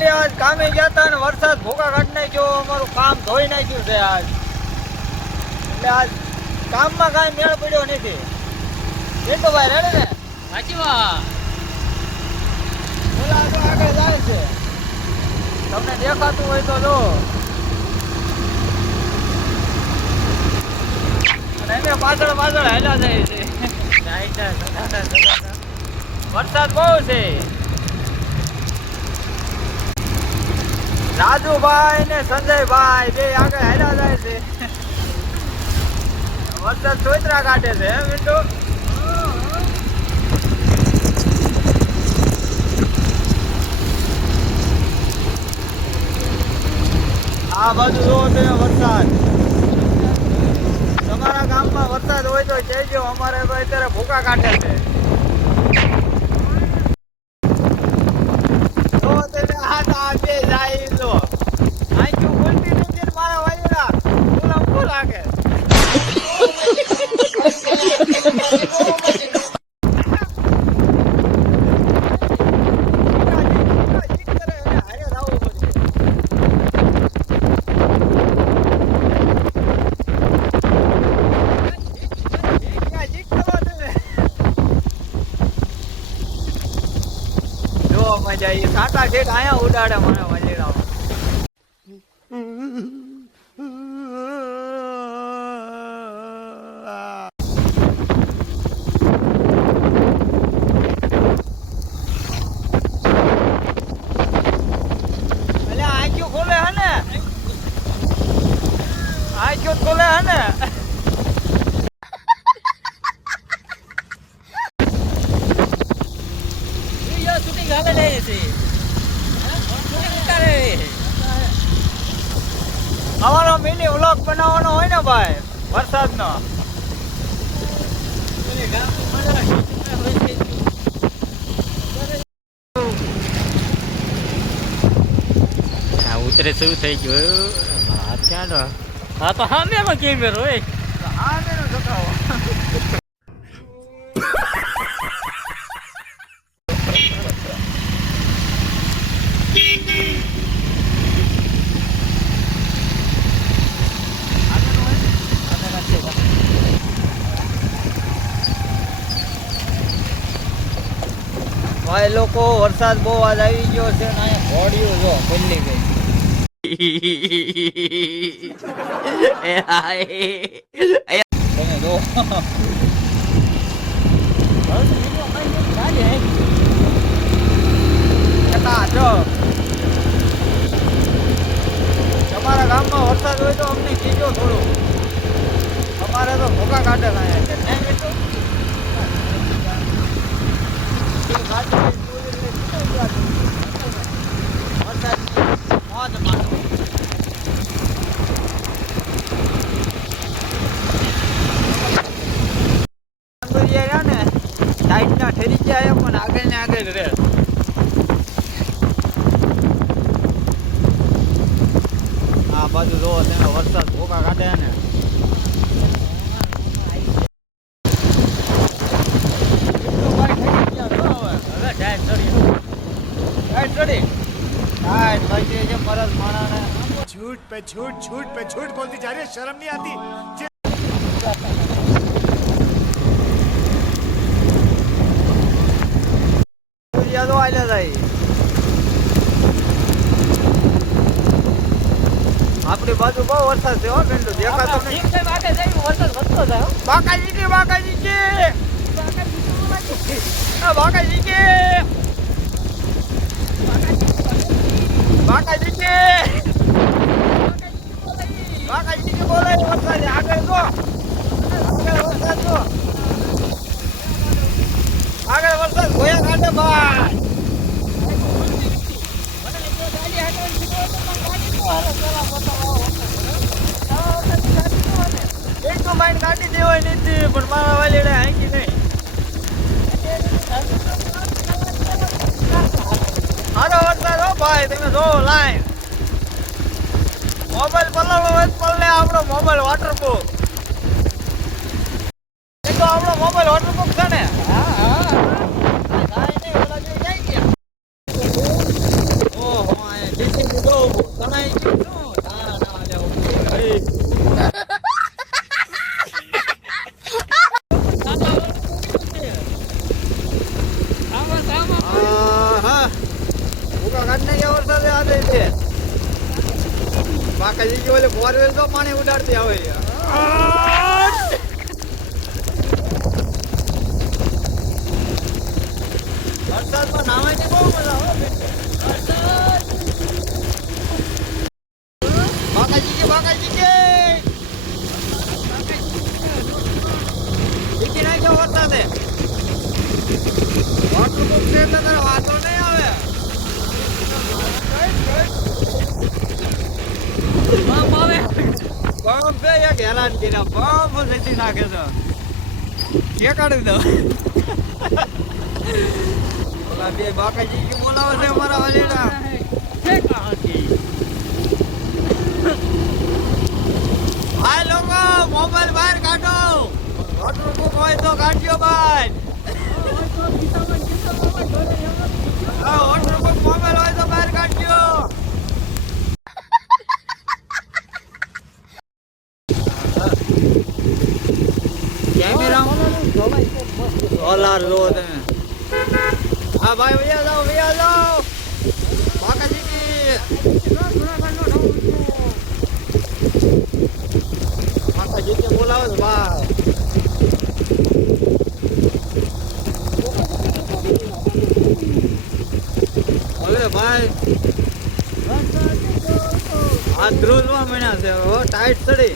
Finally આજ કામે ગયા હતા ને વરસાદ ભૂકા કાઢી નાખ્યો, અમારું કામ ધોઈ નાખ્યું છે આજ. એટલે આજ કામમાં કાંઈ મેળ પડ્યો નથી. એ તો ભાઈ રેડે ને સાચી વાત. બોલા તો આગળ જાય છે, તમને દેખાતું હોય તો જો. અને એને પાછળ પાછળ હાલ્યા જાય છે. વરસાદ બહુ છે. રાજુભાઈ ને સંજયભાઈ બે આગળ હાલ્યા જાય છે. વરસાદ ચોતરા કાઢે છે હે મિન્ટુ. આ બાજુ જોવો તમે વરસાદ. તમારા ગામમાં વરસાદ હોય તો કહેજો, અમારે અત્યારે ભૂકા કાઢે છે. તો તેને હાથ આપે જાય લો. આંખું ખુલતી નથી ને મારા વાયડા ફૂલા ફૂલ લાગે. મજા આવી સાટા ઠેઠ આયા ઉડાડે મને વજેરાઓ. એટલે આંખો ખોલે હે ને, આંખો ખોલે હે ને. અમારો મિની વ્લોગ બનાવવાનો હોય ને ભાઈ વરસાદ નો. ઉતરે શું થઈ ગયું? હા તો હા મેં કેમેરો હોય. હા મેનો છોકરાઓ. ભાઈ લોકો વરસાદ બહુ આજ આવી ગયો છે ને અહીંયા ઘોડીઓ જો ખુલ્લી ગઈ. તમે જો જો તમારા ગામમાં વરસાદ હોય તો અમને કીજો થોડું. અમારે તો ભૂકા કાઢે અહીંયા છે નહીં મિત્રો. સાઈડના ઠેરી જાય પણ આગળ ને આગળ રહે. આ બાજુ જોવો તેનો વરસાદ ભૂકા કાઢે ને. झूठ पे झूठ झूठ पे झूठ बोलती जा रही है, शर्म नहीं आती? આપણી બાજુ બહુ વરસાદ છે હો બેન, દેખાતો નહીં. વરસાદ વધતો જાય. બાકાજી કે બાકાજી કે બાકાજી કે બાકાજી કે બાકાજી કે બોલે વરસાદ આગળ જો. આગળ વરસાદ જો. આગળ વરસાદ ગોયા કાઢે ભાઈ. એક તો માઇન્ડ કાઢી દેવાય નથી પણ મારા વાલીડે હાંકી નહીં. સારો વરસાદ હો ભાઈ, તમે જોવો લાઈન. મોબાઈલ પલાળો હોય પલ્લે આપણો મોબાઈલ વોટરપ્રૂફ. એ તો આપણો મોબાઈલ વોટરપ્રૂફ છે ને. હા હા. ઓહો બાકાજી ઓલે બોરવેલ તો પાણી ઉડાડતી આવે વરસાદમાં નાવાની બહુ મજા આવે બાકાજી કે જીકી નાખ્યો વરસાદે વોટરપ્રૂફ છે એટલે તારે વાંધો નહીં આવે બમ બે એક હેરાન કર્યા બમ રેતી નાખે છે કે કાઢી દો ઓલા બે બાકાજી કે બોલાવે છે અમારા વાલેડા હાય લોકો મોબાઈલ બહાર કાઢો વોટરપ્રૂફ હોય તો કાઢજો બહાર વોટરપ્રૂફ મોબાઈલ હોય તો બહાર કાઢજો કેમેરા સોલાર લો તમે હા ભાઈ ભૈયા જાઓ બાકાજી કી બાકાજી કે બોલાવો છે ભાઈ હવે ભાઈ આ ધ્રુજવા મળ્યા છે ટાઈટ ચડી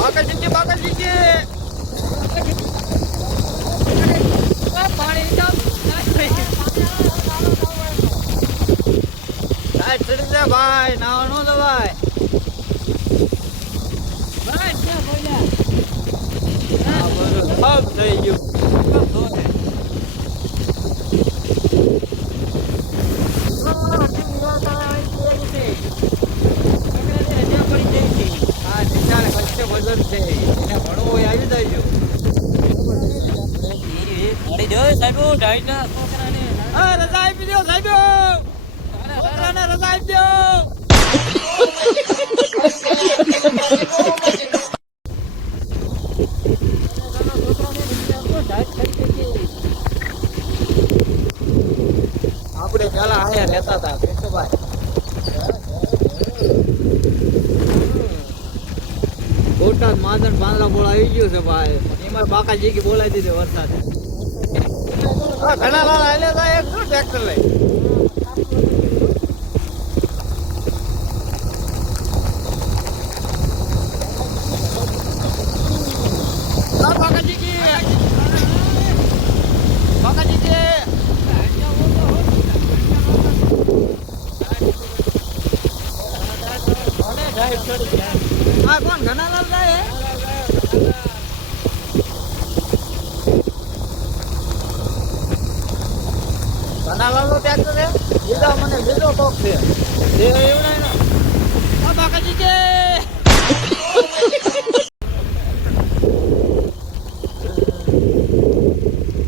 બાકાજી કે પાણી ટાઈટ ચડી છે ભાઈ નાવાનું તો ભાઈ પગ થઈ ગયું હા નિશાળ વચ્ચે વજન છે એને ભણવું હોય આવી જાય હા રજા આપી દો સાહેબ છોકરાને રજા આપી દો આપણે પેલા અહીંયા રહેતા હતા પેટુભાઈ બોટાદ માદન પાંદડા બોળ આવી ગયું છે ભાઈ એમાં બાકાજી કે બોલાવી દીધી વરસાદ ઘણા લાલ આલે હતા એક શું ટ્રેક્ટર લઈ બાકાજી કે હા કોણ ઘણા લાલ જાય ઘણા લાલ નો ટ્રેક્ટર છે બીજા મને બીજો શોખ છે એવું નહીં ને બાકાજી કે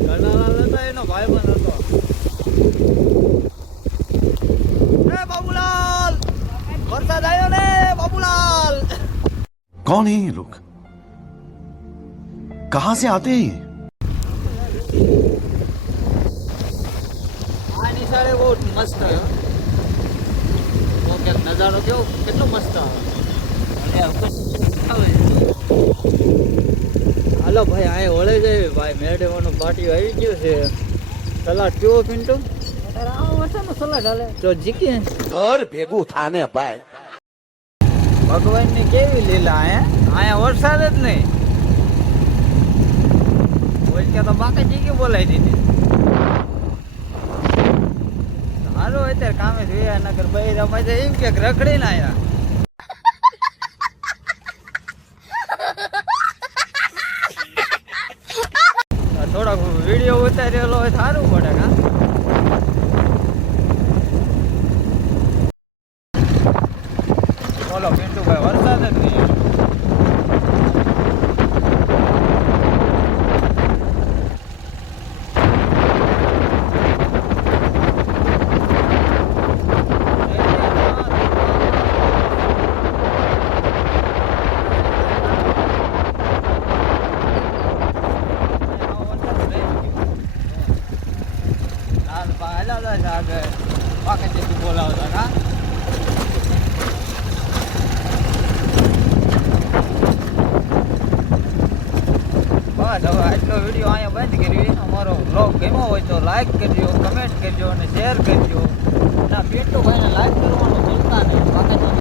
ઘણા લાલ હતા એનો ભાઈ બંધ હતો બાબુલાલ वरसाद आयो ने बाबूलाल कौन है ये लोग कहां से आते हैं આ નિશાળે બહુ મસ્ત હે वो क्या नजारो क्यों કેટલો મસ્ત હાલો ભાઈ આ ઓળે જાય ભાઈ મેડેવાનો પાટિયો આવી ગયો છે સલાડ કેવો પિન્ટુ તો જીકી घर भेगू थाने भाई ભગવાન ની કેવી લીલા હે આયા વરસાદ જ નહીં બોલ કે તો બાકાજી કે બોલાવી દીધી હારો અત્યારે કામે જોયા નગર બૈરા માં એમ કે રખડી ના આયા થોડાક વિડીયો ઉતારેલો હોય સારું પડે કા બોલો પિન્ટુભાઈ વરસાદ જ નહીં આગળ પાકે જેટલું બોલાવતા હા બસ હવે આજનો વિડીયો અહીંયા બંધ કરવી અમારો બ્લોગ ગમ્યો હોય તો લાઈક કરજો કમેન્ટ કરજો અને શેર કરજો અને પિન્ટુભાઈને લાઈક કરવાનું ભૂલતા નહીં બાકી